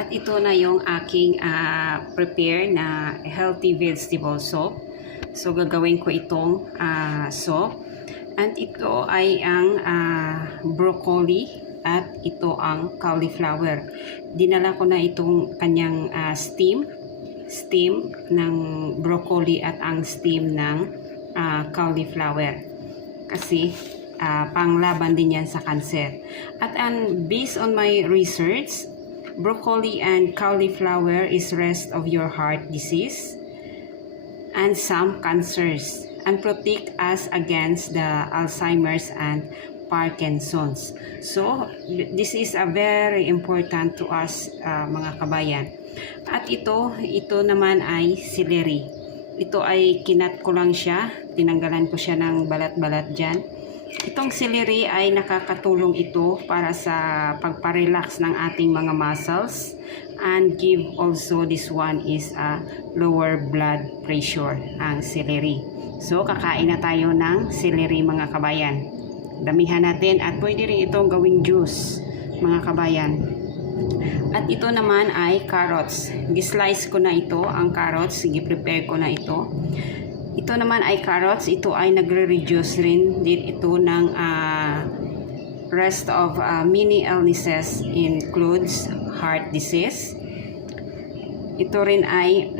At ito na yung aking prepare na healthy vegetable soup. So gagawin ko itong soup. And ito ay ang broccoli at ito ang cauliflower. Dinala ko na itong kanyang steam ng broccoli at ang steam ng cauliflower. Kasi panglaban din yan sa cancer. At based on my research, broccoli and cauliflower is rest of your heart disease and some cancers and protect us against the Alzheimer's and Parkinson's. So, this is a very important to us mga kabayan. At ito naman ay celery. Ito ay kinat ko lang siya, tinanggalan ko siya ng balat-balat dyan. Itong celery ay nakakatulong ito para sa pagparelax ng ating mga muscles and give also this one is a lower blood pressure ang celery. So kakain na tayo ng celery mga kabayan. Damihan natin at pwede rin itong gawing juice mga kabayan. At ito naman ay carrots. Gislice ko na ito ang carrots, gi-prepare ko na ito. Ito naman ay carrots. Ito ay nagre-reduce rin din ito ng rest of many illnesses includes heart disease. Ito rin ay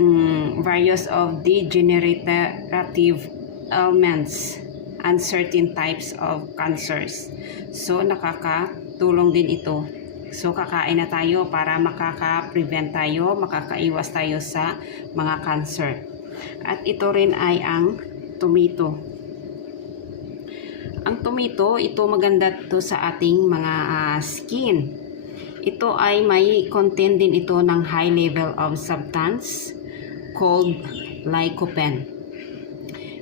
various of degenerative ailments and certain types of cancers. So nakakatulong din ito. So kakain na tayo para makaka-prevent tayo, makakaiwas tayo sa mga cancer. At ito rin ay ang tomato. Ang tomato, ito maganda to sa ating mga skin. Ito ay may content din ito ng high level of substance called lycopene,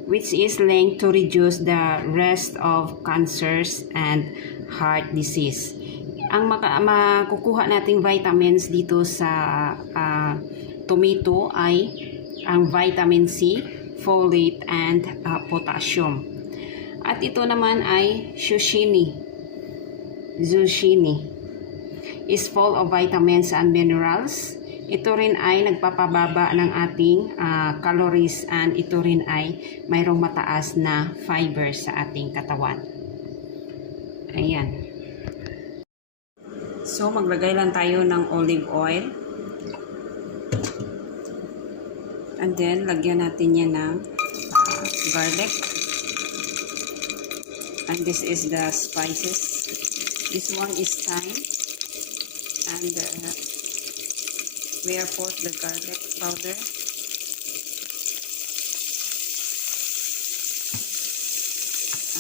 which is linked to reduce the risk of cancers and heart disease. Ang makukuha nating vitamins dito sa tomato ay ang vitamin C, folate, and potassium. At ito naman ay zucchini. Zucchini is full of vitamins and minerals. Ito rin ay nagpapababa ng ating calories and ito rin ay mayroong mataas na fiber sa ating katawan. Ayan. So maglagay lang tayo ng olive oil. And then, lagyan natin yan ng garlic. And this is the spices. This one is thyme. And we have put the garlic powder.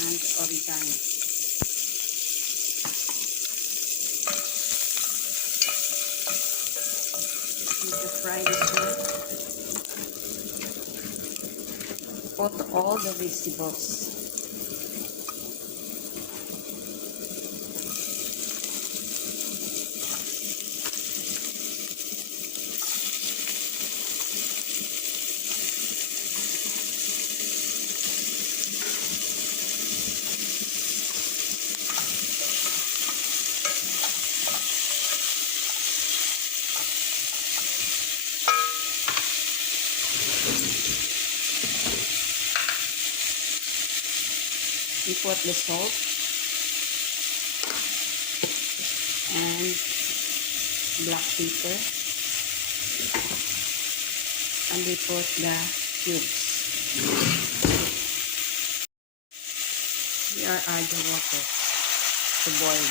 And oregano. Need to fry this one. Put all the vegetables. We put the salt and black pepper and we put the cubes. We add the water to boil.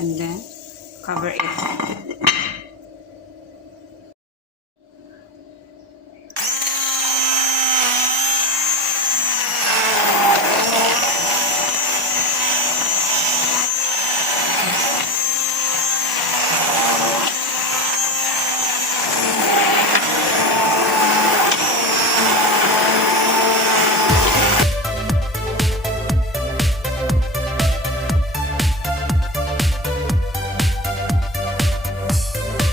And then cover it.